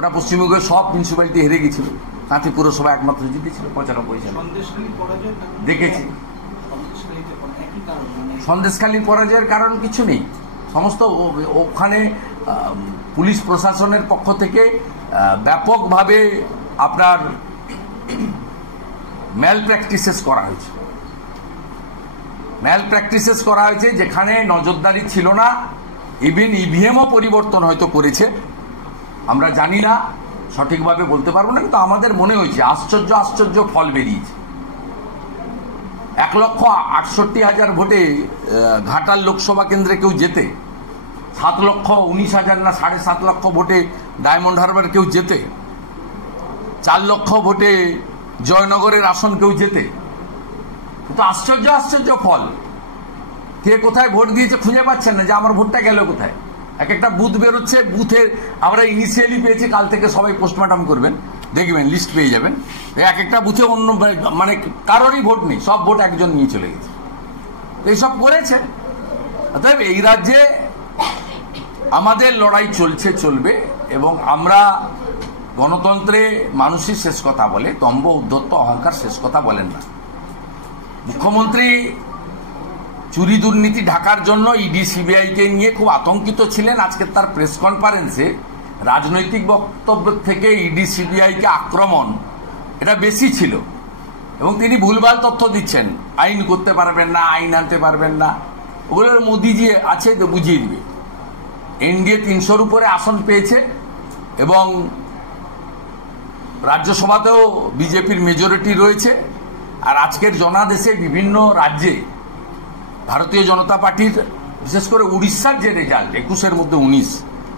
ওটা পশ্চিমবঙ্গের সব মিউনিসিপ্যালিটি হেরে গেছিল, তাঁতি পুরসভা একমাত্র জিতেছিল 95 সালে। দেখেছি সন্দেশখালীর পরাজয়ের কারণ কিছু নেই, সমস্ত ওখানে পুলিশ প্রশাসনের পক্ষ থেকে ব্যাপকভাবে আপনার ম্যাল প্র্যাকটিসেস করা হয়েছে, যেখানে নজরদারি ছিল না। ইভেন ইভিএমও পরিবর্তন হয়তো করেছে, আমরা জানি না, সঠিকভাবে বলতে পারবো না, কিন্তু আমাদের মনে হয়েছে আশ্চর্য ফল বেরিয়েছে। 1,68,000 ভোটে ঘাটাল লোকসভা কেন্দ্রে কেউ জেতে, 7,19,000 না 7.5 লক্ষ ভোটে ডায়মন্ড হারবার কেউ জেতে, 4 লক্ষ ভোটে জয়নগরের আসন কেউ জেতে। কিন্তু আশ্চর্য ফল। কে কোথায় ভোট দিয়েছে খুঁজে পাচ্ছেন না, যে আমার ভোটটা গেল কোথায়। একটা বুথ বেরোচ্ছে, বুথের আমরা ইনিশিয়ালি পেয়েছি, কাল থেকে সবাই পোস্টমর্টম করবেন, দেখবেন লিস্ট পেয়ে যাবেন। একটা বুথে অন্য মানে কারোরই ভোট নেই, সব ভোট একজন নিয়ে চলে গেছে। এইসব করেছে। অতএব এই রাজ্যে আমাদের লড়াই চলবে, এবং আমরা গণতন্ত্রে মানুষই শেষ কথা বলে, দম্ভ উদ্ধত্ত অহংকার শেষ কথা বলেন না। মুখ্যমন্ত্রী চুরি দুর্নীতি ঢাকার জন্য ইডি সিবিআইকে নিয়ে খুব আতঙ্কিত ছিলেন। আজকে তার প্রেস কনফারেন্সে রাজনৈতিক বক্তব্য থেকে ইডি সিবিআইকে আক্রমণ এটা বেশি ছিল, এবং তিনি ভুলভাল তথ্য দিচ্ছেন, আইন করতে পারবেন না, আইন আনতে পারবেন না। ওগুলোর মোদিজি আছে তো বুঝিয়ে দিবে। এনডিএ 300-র উপরে আসন পেয়েছে, এবং রাজ্যসভাতেও বিজেপির মেজরিটি রয়েছে। আর আজকের জনাদেশে বিভিন্ন রাজ্যে ভারতীয় জনতা পার্টির, বিশেষ করে উড়িষ্যার যে রেজাল্ট 21-এর মধ্যে 19,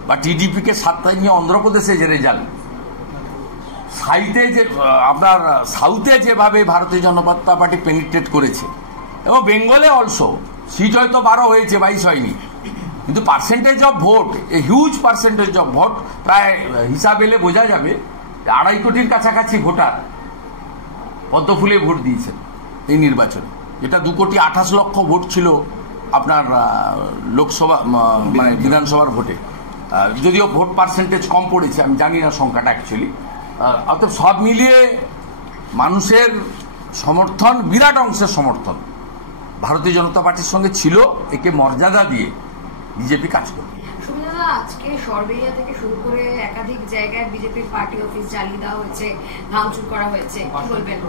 বা টিডিপিকে 7 নিয়ে অন্ধ্রপ্রদেশে যে রেজাল্ট, আপনার সাউথে যেভাবে ভারতীয় জনতা পার্টি পেনিট্রেট করেছে, এবং বেঙ্গলে অলসো সিট হয়তো 12 হয়েছে, 22 হয়নি, কিন্তু percentage of vote, a huge percentage of vote, প্রায় হিসাব এলে বোঝা যাবে 2.5 কোটির কাছাকাছি ভোটার পদ্মফুলে ভোট দিয়েছেন এই নির্বাচনে, যেটা 2,28,00,000 ভোট ছিল আপনার লোকসভা মানে বিধানসভার ভোটে। যদিও ভোট পার্সেন্টেজ কম পড়েছে, আমি জানি না সংখ্যাটা অ্যাকচুয়ালি। অর্থাৎ সব মিলিয়ে মানুষের সমর্থন, বিরাট অংশের সমর্থন ভারতীয় জনতা পার্টির সঙ্গে ছিল। একে মর্যাদা দিয়ে বিজেপি কাজ করবে। আজকে সরবেরিয়া থেকে শুরু করে একাধিক জায়গায় বিজেপির পার্টি অফিস জ্বালিয়ে দেওয়া হয়েছে, ভাঙচুর করা হয়েছে, কি বলবেন?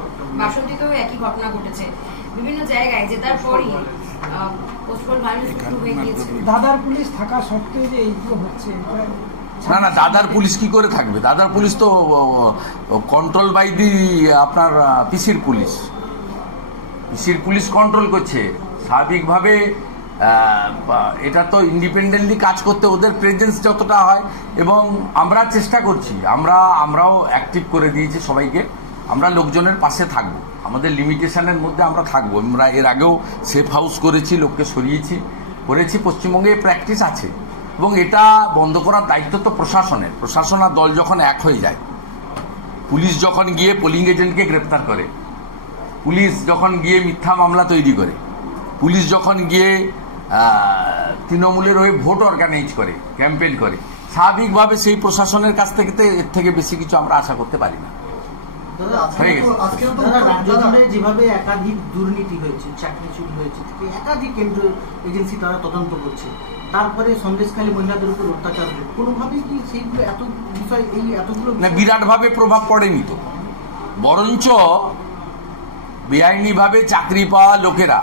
বাসন্তীতেও একই ঘটনা ঘটেছে, বিভিন্ন জায়গায় জেতার পরই পোস্টপোন ভায়োলেন্স শুরু হয়ে গিয়েছে। দাদার পুলিশ থাকা সত্ত্বেও যে এইগুলো হচ্ছে, না দাদার পুলিশ কি করে থাকবে? দাদার পুলিশ তো কন্ট্রোল বাই দি আপনার পিসির পুলিশ কন্ট্রোল করছে স্বাভাবিকভাবে। এটা তো ইন্ডিপেন্ডেন্টলি কাজ করতে ওদের প্রেজেন্স যতটা হয়, এবং আমরা চেষ্টা করছি, আমরাও অ্যাক্টিভ করে দিয়েছি সবাইকে। আমরা লোকজনের পাশে থাকবো, আমাদের লিমিটেশনের মধ্যে আমরা থাকবো। আমরা এর আগেও সেফ হাউস করেছি, লোককে সরিয়েছি, করেছি। পশ্চিমবঙ্গে প্র্যাকটিস আছে, এবং এটা বন্ধ করার দায়িত্ব তো প্রশাসনের। প্রশাসন আর দল যখন এক হয়ে যায়, পুলিশ যখন গিয়ে পোলিং এজেন্টকে গ্রেপ্তার করে, পুলিশ যখন গিয়ে মিথ্যা মামলা তৈরি করে, পুলিশ যখন গিয়ে তৃণমূলের হয়ে ভোট অর্গানাইজ করে, ক্যাম্পেইন করে, স্বাভাবিকভাবে সেই প্রশাসনের কাছ থেকে এর থেকে বেশি কিছু আমরা আশা করতে পারি না। যেভাবে একাধিক দুর্নীতি হয়েছে, চাকরি চুরি হয়েছে, একাধিক কেন্দ্রীয় এজেন্সি তারা তদন্ত করছে, তারপরে সন্দেশখালী মহিলাদের উপর অত্যাচার, কোনোভাবে কি সেইগুলো এত বিষয় এই এতগুলো বিরাট ভাবে প্রভাব পড়েনি তো, বরঞ্চ বেআইনিভাবে চাকরি পাওয়া লোকেরা,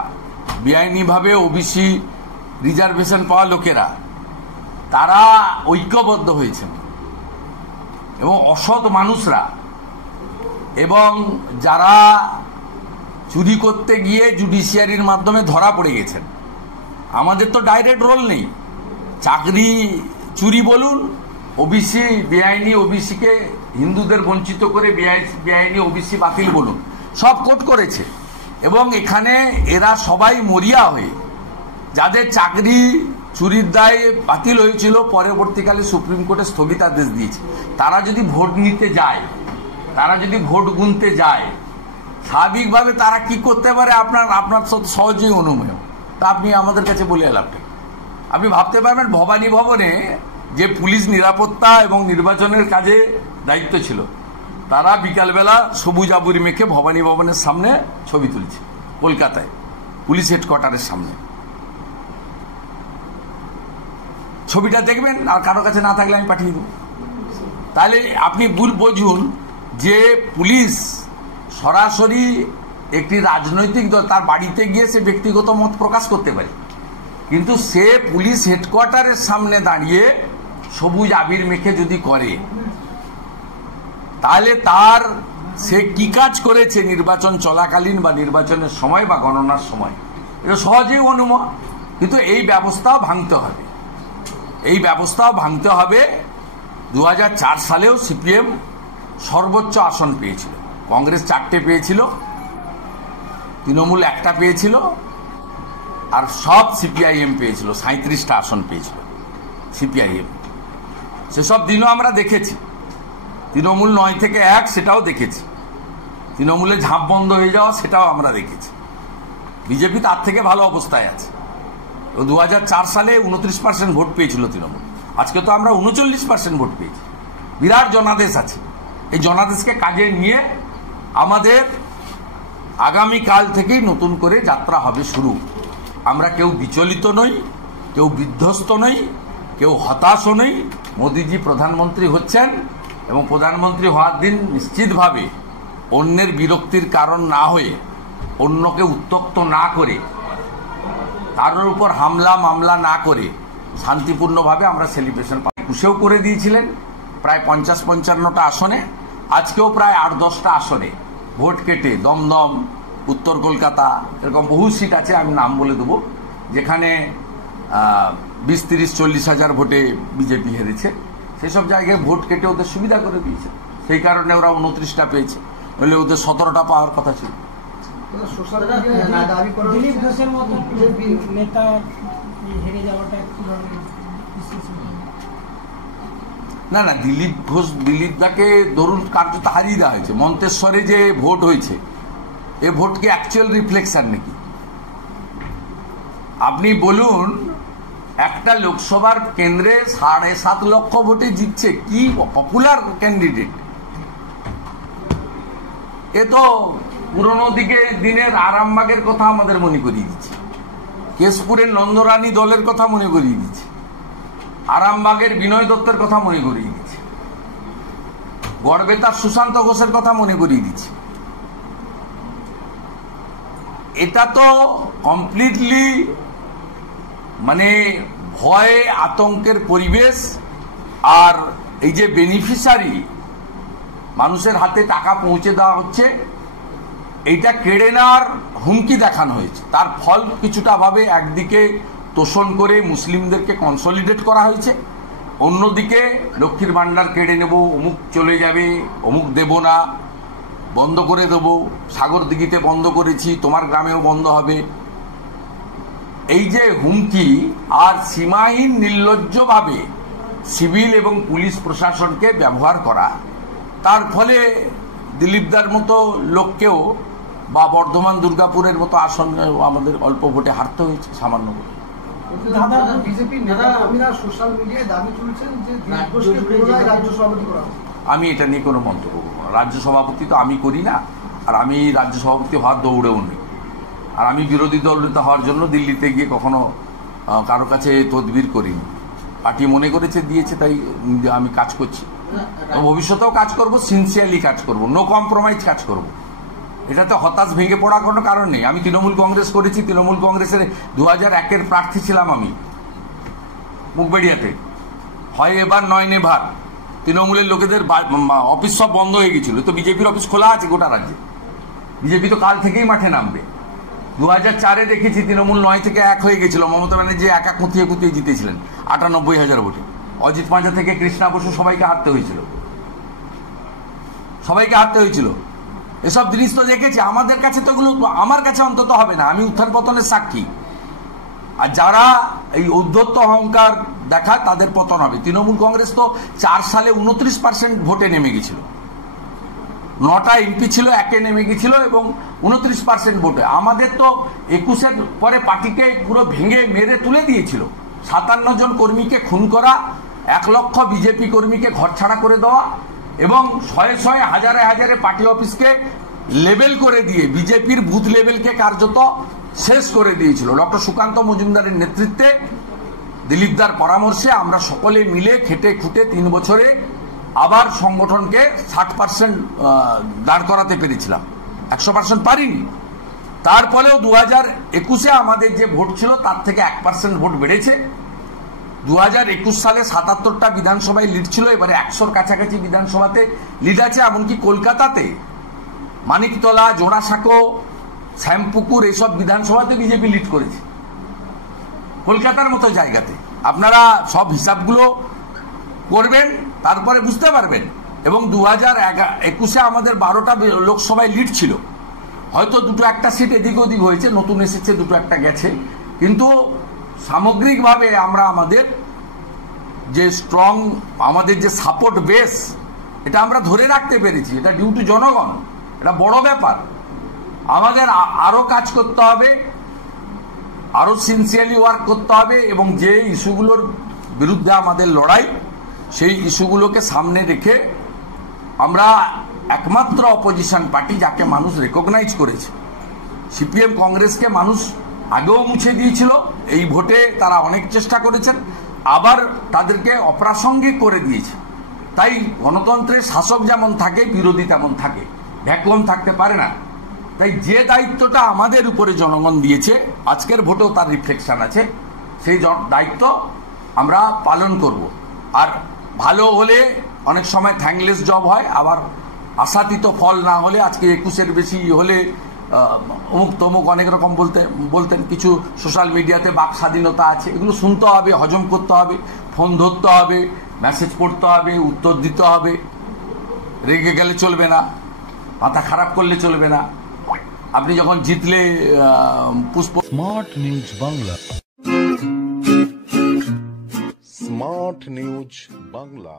বেআইনিভাবে ওবিসি রিজার্ভেশন পাওয়া লোকেরা, তারা ঐক্যবদ্ধ হয়েছেন, এবং অসৎ মানুষরা এবং যারা চুরি করতে গিয়ে জুডিশিয়ারির মাধ্যমে ধরা পড়ে গেছেন। আমাদের তো ডাইরেক্ট রোল নেই, চাকরি চুরি বলুন, ওবিসি বেআইনি ওবিসিকে হিন্দুদের বঞ্চিত করে বেআইনি ওবিসি বাতিল বলুন, সব কোর্ট করেছে। এবং এখানে এরা সবাই মরিয়া হয়ে, যাদের চাকরি চুরির দায়ে বাতিল হয়েছিল, পরবর্তীকালে সুপ্রিম কোর্টে স্থগিতাদেশ দিয়েছে, তারা যদি ভোট নিতে যায়, তারা যদি ভোট গুনতে যায়, স্বাভাবিকভাবে তারা কি করতে পারে আপনার সহজেই অনুমেয়। তা আপনি আমাদের কাছে বলে এলাম, আপনি ভাবতে পারবেন ভবানী ভবনে যে পুলিশ নিরাপত্তা এবং নির্বাচনের কাজে দায়িত্ব ছিল, তারা বিকালবেলা সবুজ আবুরি মেখে ভবানী ভবনের সামনে ছবি তুলছে কলকাতায়, পুলিশ হেডকোয়ার্টারের সামনে। ছবিটা দেখবেন, আর কারো কাছে না থাকলে আমি পাঠিয়ে দেব। তাহলে আপনি বুঝুন যে পুলিশ সরাসরি একটি রাজনৈতিক দল, তার বাড়িতে গিয়ে সে ব্যক্তিগত মত প্রকাশ করতে পারে, কিন্তু সে পুলিশ হেডকোয়ার্টারের সামনে দাঁড়িয়ে সবুজ আবির মেখে যদি করে, তাহলে তার সে কি কাজ করেছে নির্বাচন চলাকালীন বা নির্বাচনের সময় বা গণনার সময়, এটা সহজেই অনুমান। কিন্তু এই ব্যবস্থাও ভাঙতে হবে, এই ব্যবস্থাও ভাঙতে হবে। 2004 সালেও সিপিএম সর্বোচ্চ আসন পেয়েছিল, কংগ্রেস 4টে পেয়েছিল, তৃণমূল 1টা পেয়েছিল, আর সব সিপিআইএম পেয়েছিল, 37টা আসন পেয়েছিল সিপিআইএম। সেসব দিনও আমরা দেখেছি। তৃণমূল 9 থেকে 1 সেটাও দেখেছি, তৃণমূলের ঝাঁপ বন্ধ হয়ে যাওয়া সেটাও আমরা দেখেছি। বিজেপি তার থেকে ভালো অবস্থায় আছে। 2004 সালে 29% ভোট পেয়েছিল তৃণমূল, আজকে তো আমরা 39% ভোট পেয়েছি। বিরাট জনাদেশ আছে। এই জনাদেশকে কাজে নিয়ে আমাদের আগামীকাল থেকেই নতুন করে যাত্রা হবে শুরু। আমরা কেউ বিচলিত নই, কেউ বিধ্বস্ত নই, কেউ হতাশও নই। মোদিজি প্রধানমন্ত্রী হচ্ছেন এবং প্রধানমন্ত্রী হওয়ার দিন নিশ্চিতভাবে অন্যের বিরক্তির কারণ না হয়ে, অন্যকে উত্ত্যক্ত না করে, তার উপর হামলা মামলা না করে শান্তিপূর্ণভাবে আমরা সেলিব্রেশন 21-এও করে দিয়েছিলেন প্রায় 50-55টা আসনে। আজকেও প্রায় 8-10টা আসনে ভোট কেটে দমদম, উত্তর কলকাতা, এরকম বহু সিট আছে, আমি নাম বলে দেবো, যেখানে 20-30-40 হাজার ভোটে বিজেপি হেরেছে। সেসব জায়গায় ভোট কেটে ওদের সুবিধা করে দিয়েছে, সেই কারণে ওরা 29টা পেয়েছে, নইলে ওদের 17টা পাওয়ার কথা ছিল। দিলীপ ঘোষের মতো নেতা হেরে যাওয়াটা না না, দিলীপ দাকে ধরুন কার্যত হারিয়ে দেওয়া হয়েছে। মন্তেশ্বরে যে ভোট হয়েছে, এ ভোট কি অ্যাকচুয়াল রিফ্লেকশন নাকি? আপনি বলুন, একটা লোকসভার কেন্দ্রে 7.5 লক্ষ ভোটে জিতছে, কি পপুলার ক্যান্ডিডেট! এ তো পুরনো দিনের আরামবাগের কথা আমাদের মনে করিয়ে দিচ্ছে, কেশপুরের নন্দরানী দলের কথা মনে করিয়ে দিচ্ছে, আরামবাগের বিনয় দত্তের কথা মনে করিয়ে দিচ্ছে, গড়বেতার সুশান্ত ঘোষের কথা মনে করিয়ে দিচ্ছে। এটা তো কমপ্লিটলি মানে ভয় আতঙ্কের পরিবেশ। আর এই যে বেনিফিশিয়ারি মানুষের হাতে টাকা পৌঁছে দেওয়া হচ্ছে, এইটা কেড়ে নেওয়ার হুমকি দেখানো হয়েছে। তার ফল কিছুটা ভাবে একদিকে তোষণ করে মুসলিমদেরকে কনসলিডেট করা হয়েছে, অন্যদিকে লক্ষ্মীর ভান্ডার কেড়ে নেব, অমুক চলে যাবে, অমুক দেব না, বন্ধ করে দেব, সাগর দিঘিতে বন্ধ করেছি, তোমার গ্রামেও বন্ধ হবে। এই যে হুমকি আর সীমাহীন নির্লজ্জভাবে সিভিল এবং পুলিশ প্রশাসনকে ব্যবহার করা, তার ফলে দিলীপদার মতো লোককেও বা বর্ধমান দুর্গাপুরের মতো আসন আমাদের অল্প ভোটে হারতে হয়েছে, সামান্য ভোটে। আমি এটা নিয়ে কোনো মন্তব্য করবো না। রাজ্য সভাপতি তো আমি করি না, আর আমি রাজ্য সভাপতি হওয়ার দৌড়েও নেই। আর আমি বিরোধী দল নেতা হওয়ার জন্য দিল্লিতে গিয়ে কখনো কারো কাছে তদবির করিনি। পার্টি মনে করেছে দিয়েছে, তাই আমি কাজ করছি, ভবিষ্যতেও কাজ করব, সিনসিয়ারলি কাজ করব, নো কম্প্রোমাইজ কাজ করব। এটাতে হতাশ ভেঙে পড়ার কোনো কারণ নেই। আমি তৃণমূল কংগ্রেস করেছি, তৃণমূল কংগ্রেসের 2001-এর প্রার্থী ছিলাম আমি মুখবেড়িয়াতে, হয় এবার নয় নেভার। তৃণমূলের লোকেদের অফিস সব বন্ধ হয়ে গেছিল, তো বিজেপির অফিস খোলা আছে গোটা রাজ্যে। বিজেপি তো কাল থেকেই মাঠে নামবে। 2004-এ দেখেছি তৃণমূল 9 থেকে 1 হয়ে গেছিল, মমতা ব্যানার্জি একা কুতিয়ে কুতিয়ে জিতেছিলেন 98,000 ভোটে। অজিত পাঞ্জা থেকে কৃষ্ণা বসু সবাইকে হারতে হয়েছিল। এসব জিনিস তো দেখেছি। আমাদের কাছে তো এগুলো, আমার কাছে অন্তত হবে না, আমি উত্থান পতনের সাক্ষী। আর যারা এই উদ্ধত্ত অহংকার দেখায় তাদের পতন হবে। তৃণমূল কংগ্রেস তো 4 সালে 29% ভোটে নেমে গেছিল, 9টা এমপি ছিল, 1-এ নেমে গেছিল এবং 29% ভোটে। আমাদের তো 21-এর পরে পার্টিকে পুরো ভেঙে মেরে তুলে দিয়েছিল। 57 জন কর্মীকে খুন করা, 1 লক্ষ বিজেপি কর্মীকে ঘরছাড়া করে দেওয়া এবং শয়ে শয়ে হাজারে হাজারে পার্টি অফিসকে লেবেল করে দিয়ে বিজেপির বুথ লেভেলকে কার্যত শেষ করে দিয়েছিল। ডক্টর সুকান্ত মজুমদারের নেতৃত্বে, দিলীপদার পরামর্শে আমরা সকলে মিলে খেটে খুঁটে 3 বছরে আবার সংগঠনকে 60% দাঁড় করাতে পেরেছিলাম, 100% পারিনি। তারপরেও 2021-এ আমাদের যে ভোট ছিল তার থেকে 1% ভোট বেড়েছে। 2021 সালে 77টা বিধানসভায় লিড ছিল, এবারে 100-র কাছাকাছি বিধানসভাতে লিড আছে। এমনকি কলকাতাতে মানিকতলা, জোড়াসাঁকো, শ্যামপুকুর এসব বিধানসভাতে বিজেপি লিড করেছে, কলকাতার মতো জায়গাতে। আপনারা সব হিসাবগুলো করবেন, তারপরে বুঝতে পারবেন। এবং 2021-এ আমাদের 12টা লোকসভায় লিড ছিল, হয়তো 2-1টা সিট এদিক ওদিক হয়েছে, নতুন এসেছে 2-1টা গেছে, কিন্তু সামগ্রিকভাবে আমরা আমাদের যে স্ট্রং, আমাদের যে সাপোর্ট বেস, এটা আমরা ধরে রাখতে পেরেছি। এটা ডিউ টু জনগণ, এটা বড় ব্যাপার। আমাদের আরো কাজ করতে হবে, আরো সিনসিয়ারলি ওয়ার্ক করতে হবে এবং যে ইস্যুগুলোর বিরুদ্ধে আমাদের লড়াই, সেই ইস্যুগুলোকে সামনে রেখে আমরা একমাত্র অপোজিশন পার্টি যাকে মানুষ রেকগনাইজ করেছে। সিপিএম কংগ্রেসকে মানুষ আগেও মুছে দিয়েছিল, এই ভোটে তারা অনেক চেষ্টা করেছেন, আবার তাদেরকে অপ্রাসঙ্গিক করে দিয়েছে। তাই গণতন্ত্রের শাসক যেমন থাকে, বিরোধী তেমন থাকে, ভ্যাকুয়াম থাকতে পারে না। তাই যে দায়িত্বটা আমাদের উপরে জনগণ দিয়েছে, আজকের ভোটেও তার রিফ্লেকশন আছে, সেই দায়িত্ব আমরা পালন করব। আর ভালো হলে অনেক সময় থ্যাঙ্কলেস জব হয়, আবার আশাতীত ফল না হলে, আজকে 21-এর বেশি হলে অমুক তমুক অনেক রকম বলতেন। কিছু সোশ্যাল মিডিয়াতে বাক স্বাধীনতা আছে, এগুলো শুনতে হবে, হজম করতে হবে, ফোন ধরতে হবে, মেসেজ পড়তে হবে, উত্তর দিতে হবে। রেগে গেলে চলবে না, মাথা খারাপ করলে চলবে না। আপনি যখন জিতলে Pushpa. Smart news Bangla, smart news Bangla.